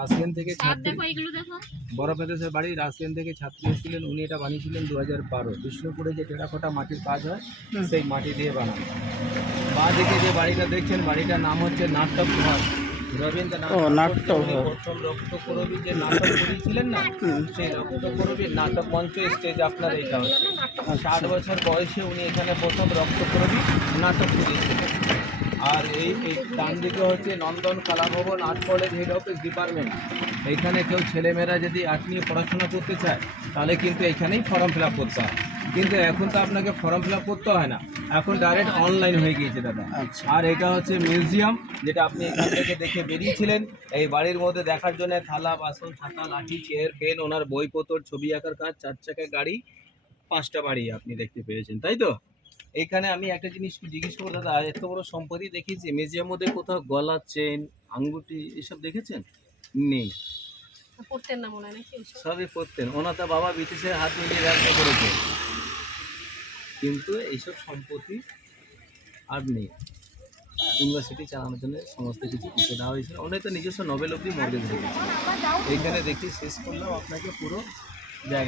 Russian থেকে ছাত্রী, বড়পেদেশের বাড়ি, রাশিয়ান থেকে ছাত্রী এসেছিলেন, উনি এটা বানিয়েছিলেন 2012। বিষ্ণুপুরে যে টেরাকোটা মাটির কাজ হয় সেই মাটি দিয়ে বানানো। বাঁ দিকে যে বাড়িটা দেখছেন, বাড়িটার নাম হচ্ছে নাট্যক ঘর। রবীন্দ্রনাথ প্রথম রক্তকরবী যে নাটক করেছিলেন না, সেই রক্তকরবীর নাটক মঞ্চ স্টেজ আপনার এটা হচ্ছে। 60 বছর বয়সে উনি এখানে প্রথম রক্তকরবী নাটক করেছিলেন। আর এই ডান দিকে হচ্ছে Nandan Kalabhavan art college head office department. এইখানে কেউ ছেলেমেয়েরা যদি আর্ট নিয়ে পড়াশোনা করতে চায় তাহলে কিন্তু এখানেই ফর্ম ফিল আপ করতে হয়। কিন্তু এখন তো আপনাকে ফর্ম ফিল আপ করতে হয় না, এখন ডাইরেক্ট অনলাইন হয়ে গিয়েছে দাদা। আর এটা হচ্ছে মিউজিয়াম, যেটা আপনি এখান থেকে দেখে বেরিয়েছিলেন। এই বাড়ির মধ্যে দেখার জন্য থালা বাসন ছাতা লাঠি চেয়ার পেন, ওনার বইপত্র, ছবি আঁকার কাজ, 4 চাকা গাড়ি, 5টা বাড়ি আপনি দেখতে পেয়েছেন, তাই তো? এইখানে আমি একটা জিনিস জিজ্ঞেস করবো দাদা, এত বড় সম্পত্তি দেখিয়েছি, মিউজিয়াম মধ্যে কোথাও গলা চেন আঙ্গুটি এসব দেখেছেন? নেই, পড়তেন না মনে হয় নাকি? সবই পড়তেন। ওনার তো বাবা ব্রিটিশের হাত মিলিয়ে ব্যবসা করেছে, কিন্তু এইসব সম্পত্তি আর নেই। ইউনিভার্সিটি চালানোর জন্য সমস্ত কিছু লিখে দেওয়া হয়েছিল। অনেক তো নিজস্ব নোবেল অব্দি মর্গেজ রেখেছে। এইখানে দেখি শেষ করলাম আপনাকে পুরো জায়গা।